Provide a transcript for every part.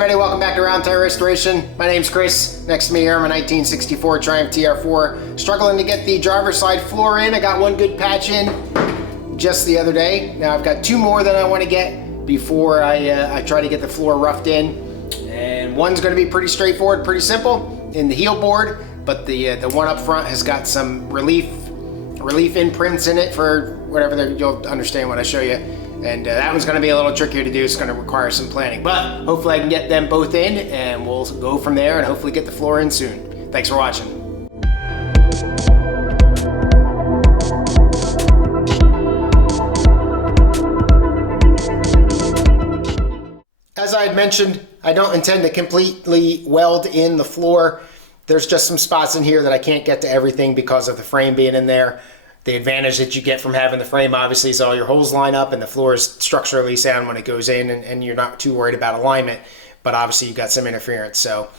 everybody, welcome back to Roundtail Restoration. My name's Chris. Next to me here, I'm a 1964 Triumph TR4. Struggling to get the driver's side floor in. I got one good patch in just the other day. Now I've got two more that I want to get before I try to get the floor roughed in. And one's going to be pretty straightforward, pretty simple in the heel board, but the one up front has got some relief imprints in it for whatever. You'll understand when I show you. And that one's going to be a little trickier to do. It's going to require some planning, but hopefully I can get them both in and we'll go from there and hopefully get the floor in soon. Thanks for watching. As I had mentioned, I don't intend to completely weld in the floor. There's just some spots in here that I can't get to everything because of the frame being in there. The advantage that you get from having the frame obviously is all your holes line up and the floor is structurally sound when it goes in, and you're not too worried about alignment, but obviously you've got some interference. So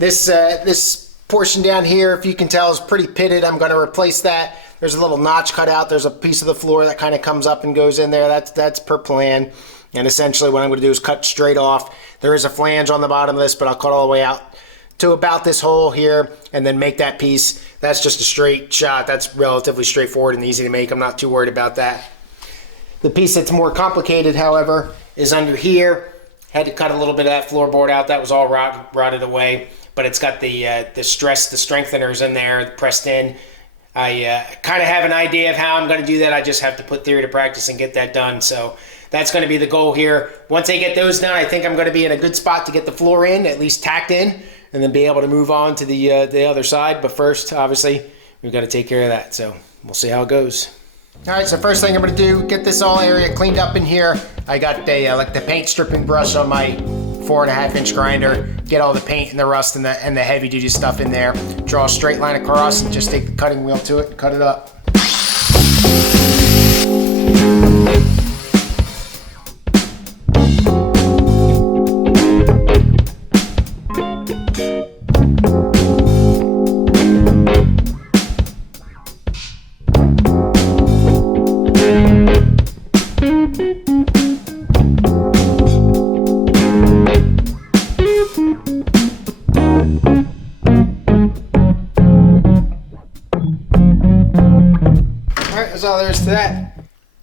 this portion down here, if you can tell, is pretty pitted. I'm going to replace that. There's a little notch cut out. There's a piece of the floor that kind of comes up and goes in there. That's per plan. And essentially what I'm going to do is cut straight off. There is a flange on the bottom of this, but I'll cut all the way out to about this hole here and then make that piece. That's just a straight shot. That's relatively straightforward and easy to make. I'm not too worried about that. The piece that's more complicated, however, is under here. Had to cut a little bit of that floorboard out. That was all rotted away, but it's got the strengtheners in there pressed in. I kind of have an idea of how I'm going to do that. I just have to put theory to practice and get that done. So that's going to be the goal here. Once I get those done, I think I'm going to be in a good spot to get the floor in, at least tacked in, and then be able to move on to the other side. But first, obviously, we've got to take care of that. So we'll see how it goes. All right, so first thing I'm going to do, get this all area cleaned up in here. I got like the paint stripping brush on my 4.5-inch grinder. Get all the paint and the rust and the heavy duty stuff in there. Draw a straight line across and just take the cutting wheel to it and cut it up. That's all there is to that.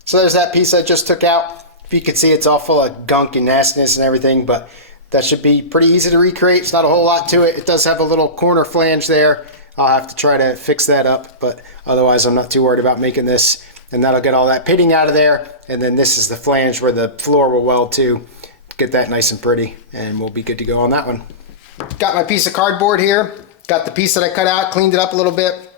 So there's that piece I just took out. If you can see, it's all full of gunk and nastiness and everything, but that should be pretty easy to recreate. It's not a whole lot to it. It does have a little corner flange there. I'll have to try to fix that up, but otherwise I'm not too worried about making this. And that'll get all that pitting out of there. And then this is the flange where the floor will weld to. Get that nice and pretty, and we'll be good to go on that one. Got my piece of cardboard here. Got the piece that I cut out, cleaned it up a little bit.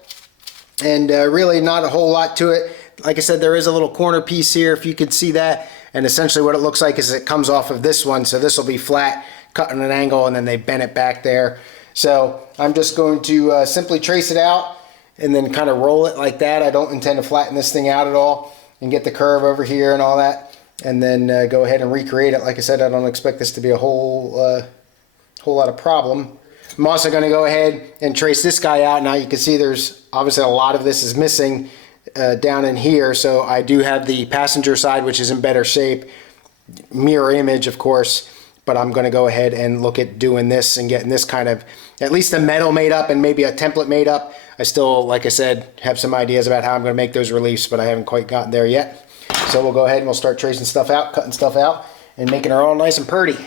And really not a whole lot to it. Like I said, there is a little corner piece here, if you can see that. And essentially what it looks like is it comes off of this one. So this will be flat, cut at an angle, and then they bent it back there. So I'm just going to simply trace it out and then kind of roll it like that. I don't intend to flatten this thing out at all and get the curve over here and all that. And then go ahead and recreate it. Like I said, I don't expect this to be a whole lot of problem. I'm also going to go ahead and trace this guy out. Now you can see there's obviously a lot of this is missing down in here. So I do have the passenger side, which is in better shape. Mirror image, of course. But I'm going to go ahead and look at doing this and getting this kind of, at least the metal made up and maybe a template made up. I still, like I said, have some ideas about how I'm going to make those reliefs, but I haven't quite gotten there yet. So we'll go ahead and we'll start tracing stuff out, cutting stuff out, and making her all nice and pretty.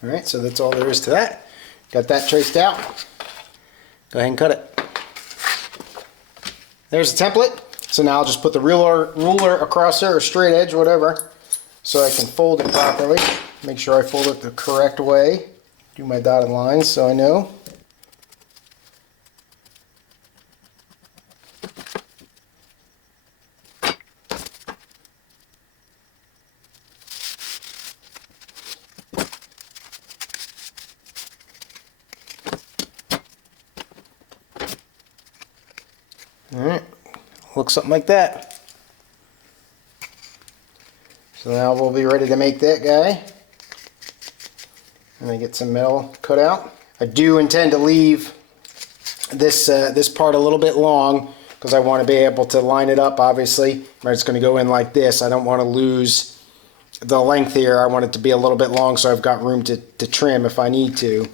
Alright, so that's all there is to that. Got that traced out. Go ahead and cut it. There's the template. So now I'll just put the ruler across there, or straight edge, whatever, so I can fold it properly. Make sure I fold it the correct way. Do my dotted lines so I know. Alright, looks something like that. So now we'll be ready to make that guy. And I get some metal cut out. I do intend to leave this this part a little bit long because I want to be able to line it up, obviously. It's going to go in like this. I don't want to lose the length here. I want it to be a little bit long so I've got room to trim if I need to.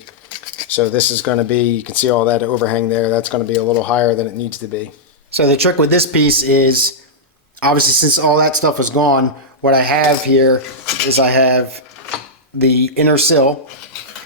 So this is going to be, you can see all that overhang there, that's going to be a little higher than it needs to be. So the trick with this piece is, obviously since all that stuff was gone, what I have here is I have the inner sill,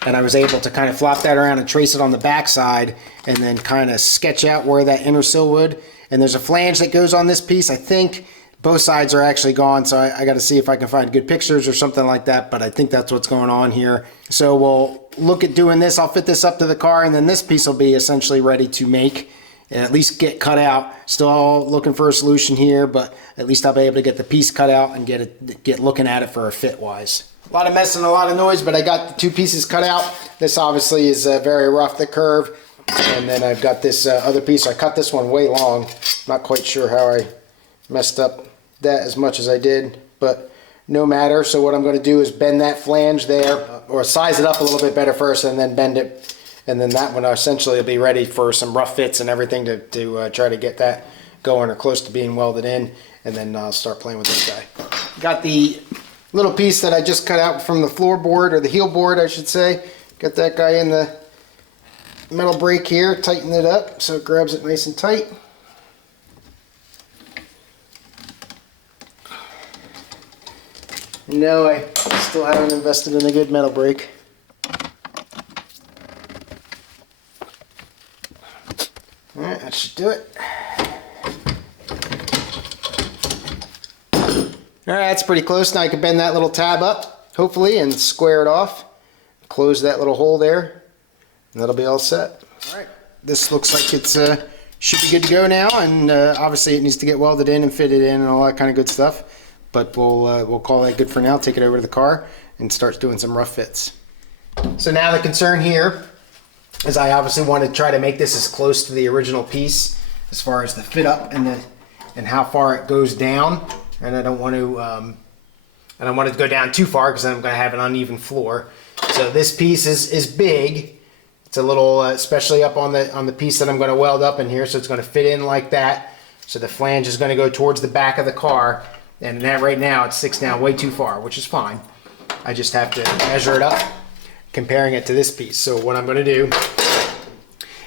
and I was able to kind of flop that around and trace it on the back side and then kind of sketch out where that inner sill would. And there's a flange that goes on this piece. I think both sides are actually gone, so I got to see if I can find good pictures or something like that, but I think that's what's going on here. So we'll look at doing this. I'll fit this up to the car, and then this piece will be essentially ready to make and at least get cut out. Still looking for a solution here, but at least I'll be able to get the piece cut out and get looking at it for a fit wise. A lot of mess and a lot of noise, but I got the two pieces cut out. This obviously is very rough, the curve, and then I've got this other piece. I cut this one way long. Not quite sure how I messed up that as much as I did, but no matter. So what I'm going to do is bend that flange there, or size it up a little bit better first and then bend it, and then that one essentially will be ready for some rough fits and everything to try to get that going or close to being welded in, and then I'll start playing with this guy. Got the little piece that I just cut out from the floorboard, or the heel board I should say. Got that guy in the metal brake here, tighten it up so it grabs it nice and tight. No, I still haven't invested in a good metal brake. Alright, that should do it. Alright, that's pretty close. Now I can bend that little tab up, hopefully, and square it off. Close that little hole there, and that'll be all set. Alright, this looks like it's should be good to go now, and obviously it needs to get welded in and fitted in and all that kind of good stuff. But we'll call that good for now, take it over to the car, and start doing some rough fits. So now the concern here is I obviously want to try to make this as close to the original piece as far as the fit up and how far it goes down. And I don't want to go down too far because then I'm going to have an uneven floor. So this piece is big. It's a little, especially up on the piece that I'm going to weld up in here, so it's going to fit in like that. So the flange is going to go towards the back of the car. And that right now it sticks down way too far, which is fine. I just have to measure it up, comparing it to this piece. So what I'm going to do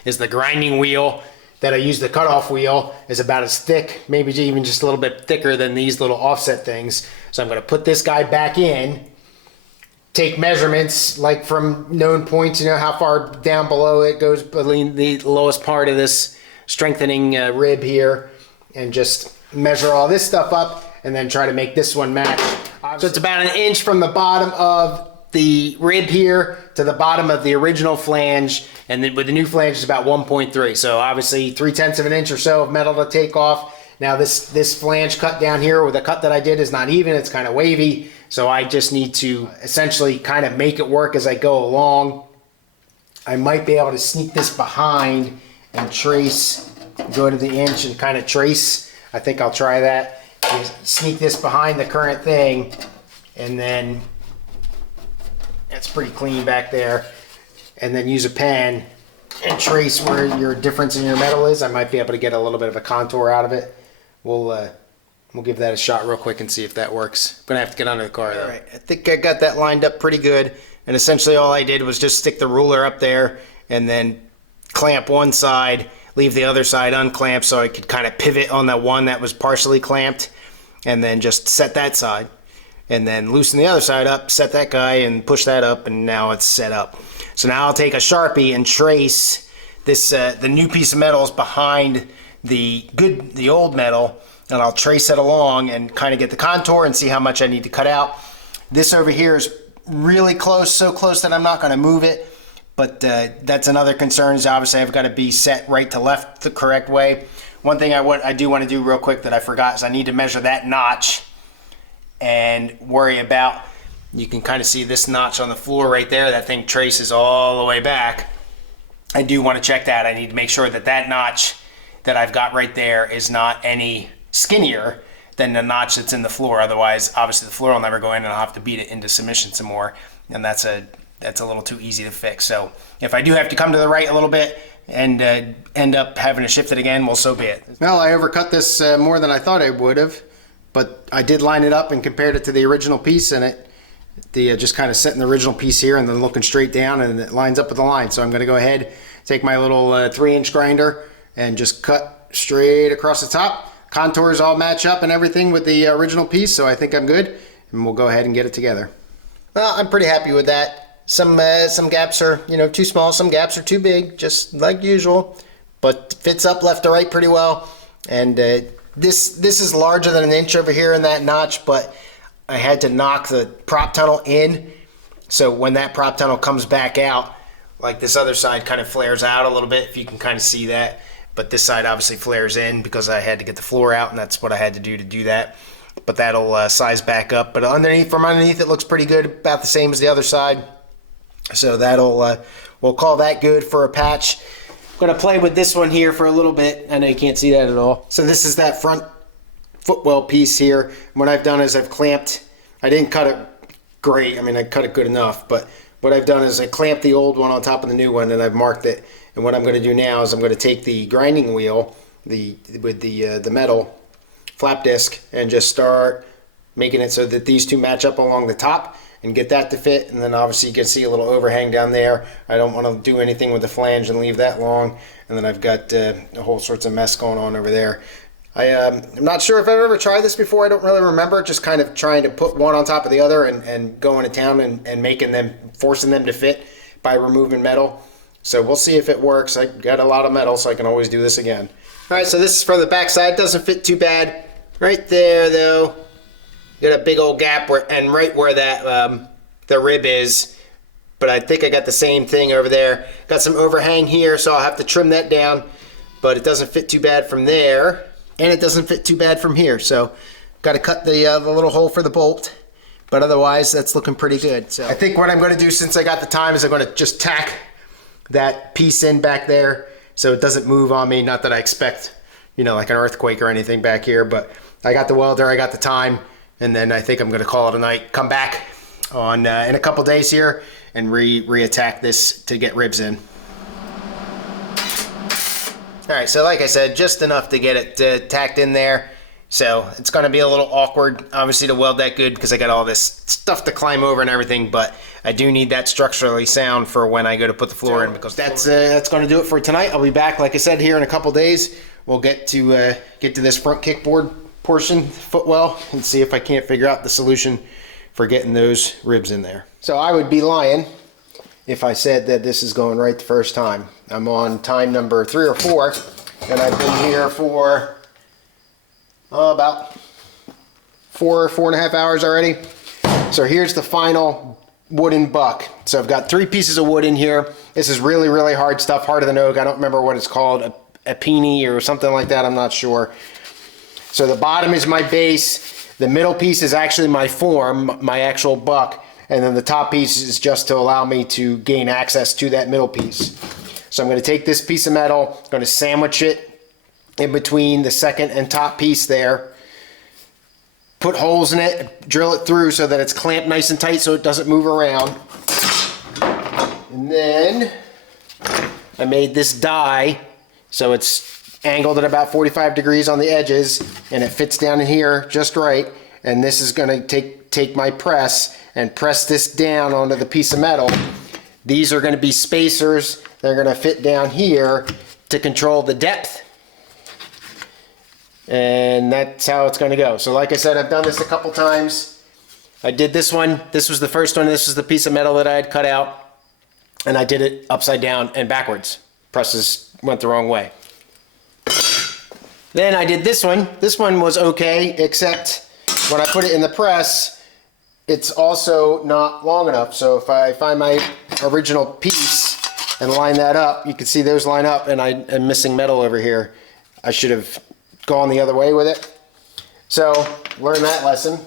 is the grinding wheel that I use, the cutoff wheel, is about as thick, maybe even just a little bit thicker than these little offset things. So I'm going to put this guy back in, take measurements like from known points, you know, how far down below it goes, between the lowest part of this strengthening rib here, and just measure all this stuff up, and then try to make this one match. So it's about 1 inch from the bottom of the rib here to the bottom of the original flange, and then with the new flange it's about 1.3. So obviously 3/10 of an inch or so of metal to take off. Now this flange cut down here, with the cut that I did, is not even, it's kind of wavy. So I just need to essentially kind of make it work as I go along. I might be able to sneak this behind and trace, go to the inch and kind of trace. I think I'll try that. Sneak this behind the current thing, and then it's pretty clean back there, and then use a pen and trace where your difference in your metal is. I might be able to get a little bit of a contour out of it. We'll give that a shot real quick and see if that works. I'm gonna have to get under the car though. All right, I think I got that lined up pretty good, and essentially all I did was just stick the ruler up there and then clamp one side, leave the other side unclamped so I could kind of pivot on that one that was partially clamped, and then just set that side, and then loosen the other side up, set that guy, and push that up, and now it's set up. So now I'll take a Sharpie and trace this the new piece of metal is behind the old metal, and I'll trace it along and kind of get the contour and see how much I need to cut out. This over here is really close, so close that I'm not going to move it, but that's another concern, is obviously I've got to be set right to left the correct way. One thing I do want to do real quick that I forgot is I need to measure that notch and worry about, you can kind of see this notch on the floor right there, that thing traces all the way back. I do want to check that. I need to make sure that that notch that I've got right there is not any skinnier than the notch that's in the floor. Otherwise, obviously the floor will never go in and I'll have to beat it into submission some more. And that's a little too easy to fix. So if I do have to come to the right a little bit and end up having to shift it again, well, so be it. Well, I overcut this more than I thought I would have, but I did line it up and compared it to the original piece, and just kind of setting the original piece here and then looking straight down, and it lines up with the line. So I'm going to go ahead, take my little 3-inch grinder and just cut straight across the top. Contours all match up and everything with the original piece, so I think I'm good, and we'll go ahead and get it together. Well, I'm pretty happy with that. Some gaps are, too small, some gaps are too big, just like usual, but fits up left to right pretty well. And this is larger than an inch over here in that notch, but I had to knock the prop tunnel in, so when that prop tunnel comes back out, like this other side kind of flares out a little bit, if you can kind of see that, but this side obviously flares in because I had to get the floor out, and that's what I had to do that. But that'll size back up. But from underneath it looks pretty good, about the same as the other side. So that'll we'll call that good for a patch. I'm gonna play with this one here for a little bit. I know you can't see that at all. So this is that front footwell piece here. And what I've done is I've clamped. I didn't cut it great. I mean, I cut it good enough, but what I've done is I clamped the old one on top of the new one, and I've marked it. And what I'm going to do now is I'm going to take the grinding wheel, with the metal flap disc, and just start making it so that these two match up along the top and get that to fit. And then obviously you can see a little overhang down there. I don't want to do anything with the flange and leave that long. And then I've got a whole sorts of mess going on over there. I'm not sure if I've ever tried this before. I don't really remember. Just kind of trying to put one on top of the other and going to town and forcing them to fit by removing metal. So we'll see if it works. I got a lot of metal, so I can always do this again. All right, so this is from the back side. Doesn't fit too bad. Right there, though, got a big old gap and right where that the rib is. But I think I got the same thing over there. Got some overhang here, so I'll have to trim that down. But it doesn't fit too bad from there, and it doesn't fit too bad from here. So got to cut the little hole for the bolt. But otherwise, that's looking pretty good. So I think what I'm going to do, since I got the time, is I'm going to just tack that piece in back there so it doesn't move on me. Not that I expect, like an earthquake or anything back here, but I got the welder, I got the time, and then I think I'm going to call it a night. Come back in a couple days here and reattack this to get ribs in. All right, so like I said, just enough to get it tacked in there. So it's going to be a little awkward, obviously, to weld that good because I got all this stuff to climb over and everything, but I do need that structurally sound for when I go to put the floor in, because that's going to do it for tonight. I'll be back, like I said, here in a couple days. We'll get to this front kickboard portion, footwell, and see if I can't figure out the solution for getting those ribs in there. So I would be lying if I said that this is going right the first time. I'm on time number 3 or 4, and I've been here for about 4.5 hours already. So here's the final wooden buck. So I've got 3 pieces of wood in here. This is really, really hard stuff, harder than oak. I don't remember what it's called, a peony or something like that, I'm not sure. So the bottom is my base. The middle piece is actually my form, my actual buck. And then the top piece is just to allow me to gain access to that middle piece. So I'm going to take this piece of metal, going to sandwich it in between the second and top piece there, put holes in it, drill it through so that it's clamped nice and tight so it doesn't move around. And then I made this die so it's angled at about 45 degrees on the edges, and it fits down in here just right. And this is going to take my press and press this down onto the piece of metal. These are going to be spacers. They're going to fit down here to control the depth. And that's how it's going to go. So like I said, I've done this a couple times. I did this one. This was the first one. This was the piece of metal that I had cut out. And I did it upside down and backwards. Presses went the wrong way. Then I did this one. This one was okay, except when I put it in the press, it's also not long enough. So if I find my original piece and line that up, you can see those line up, and I am missing metal over here. I should have gone the other way with it. So learn that lesson.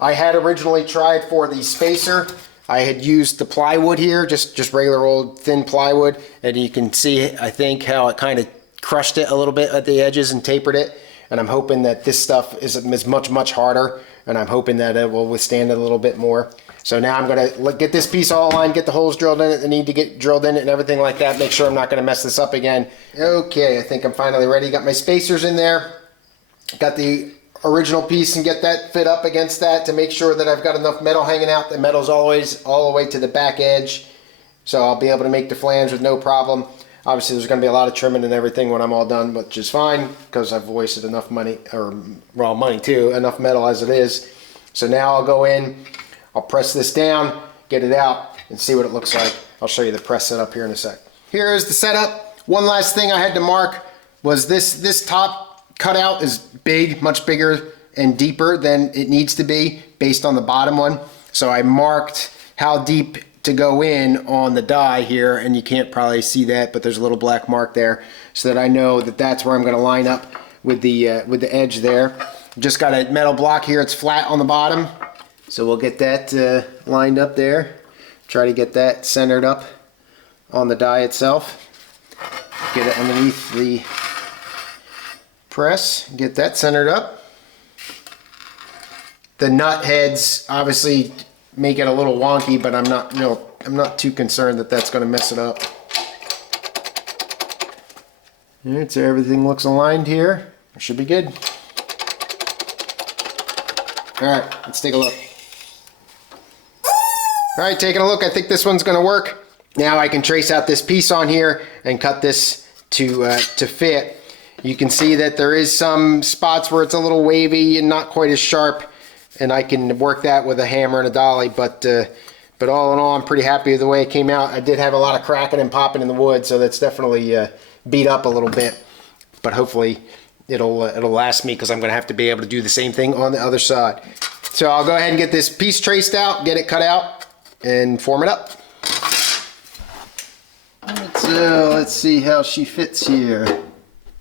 I had originally tried for the spacer. I had used the plywood here, just regular old thin plywood, and you can see, I think, how it kind of crushed it a little bit at the edges and tapered it. and I'm hoping that this stuff is much harder, and I'm hoping that it will withstand it a little bit more. So now I'm going to get this piece all aligned, get the holes drilled in it that need to get drilled in it and everything like that. Make sure I'm not going to mess this up again. Okay, I think I'm finally ready. Got my spacers in there. Got the original piece and get that fit up against that to make sure that I've got enough metal hanging out. The metal's always all the way to the back edge, so I'll be able to make the flange with no problem. Obviously there's going to be a lot of trimming and everything when I'm all done, which is fine because I've wasted enough money, or raw money too, enough metal as it is. So now I'll go in, I'll press this down, get it out, and see what it looks like. I'll show you the press setup here in a sec. Here is the setup. One last thing I had to mark was this top cutout is big, much bigger and deeper than it needs to be based on the bottom one. So I marked how deep to go in on the die here, and you can't probably see that, but there's a little black mark there, so that I know that that's where I'm going to line up with the edge there. Just got a metal block here. It's flat on the bottom, so we'll get that lined up there. Try to get that centered up on the die itself. Get it underneath the press, get that centered up. The nut heads obviously make it a little wonky, but I'm not too concerned that that's going to mess it up. Alright, so everything looks aligned here. It should be good. Alright, let's take a look. Alright, taking a look. I think this one's going to work. Now I can trace out this piece on here and cut this to fit. You can see that there is some spots where it's a little wavy and not quite as sharp, and I can work that with a hammer and a dolly, but all in all, I'm pretty happy with the way it came out. I did have a lot of cracking and popping in the wood, so that's definitely beat up a little bit, but hopefully it'll last me, because I'm going to have to be able to do the same thing on the other side. So I'll go ahead and get this piece traced out, get it cut out, and form it up. So let's see how she fits here.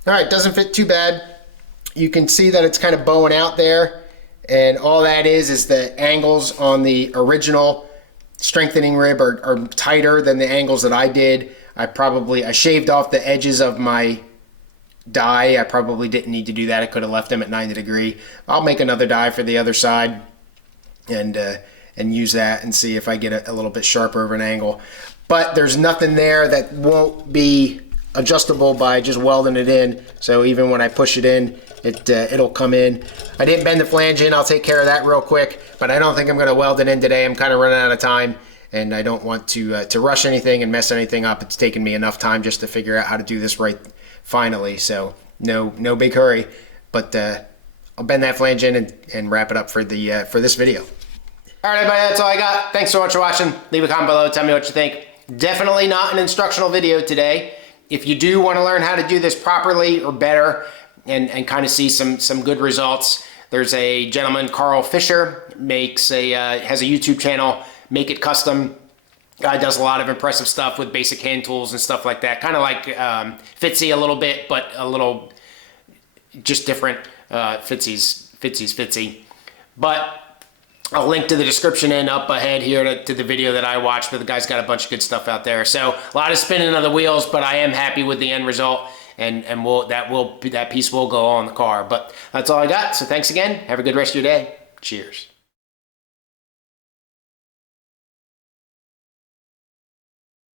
Alright, doesn't fit too bad. You can see that it's kind of bowing out there, and all that is the angles on the original strengthening rib are tighter than the angles that I did. I shaved off the edges of my die. I probably didn't need to do that. I could have left them at 90 degree. I'll make another die for the other side and use that and see if I get a little bit sharper of an angle. But there's nothing there that won't be adjustable by just welding it in, so even when I push it in, it'll come in. I didn't bend the flange in. I'll take care of that real quick, but I don't think I'm going to weld it in today. I'm kind of running out of time, and I don't want to rush anything and mess anything up. It's taken me enough time just to figure out how to do this right finally, so no big hurry, but I'll bend that flange in and wrap it up for this video. Alright everybody, that's all I got. Thanks so much for watching. Leave a comment below, tell me what you think. Definitely not an instructional video today. If you do want to learn how to do this properly or better and kind of see some good results, there's a gentleman, Carl Fisher, has a YouTube channel, Make It Custom. Guy does a lot of impressive stuff with basic hand tools and stuff like that. Kind of like Fitzy a little bit, but a little just different. Fitzy's Fitzy. But I'll link to the description and up ahead here to the video that I watched, but the guy's got a bunch of good stuff out there. So a lot of spinning of the wheels, but I am happy with the end result, and that piece will go on the car. But that's all I got. So thanks again. Have a good rest of your day. Cheers.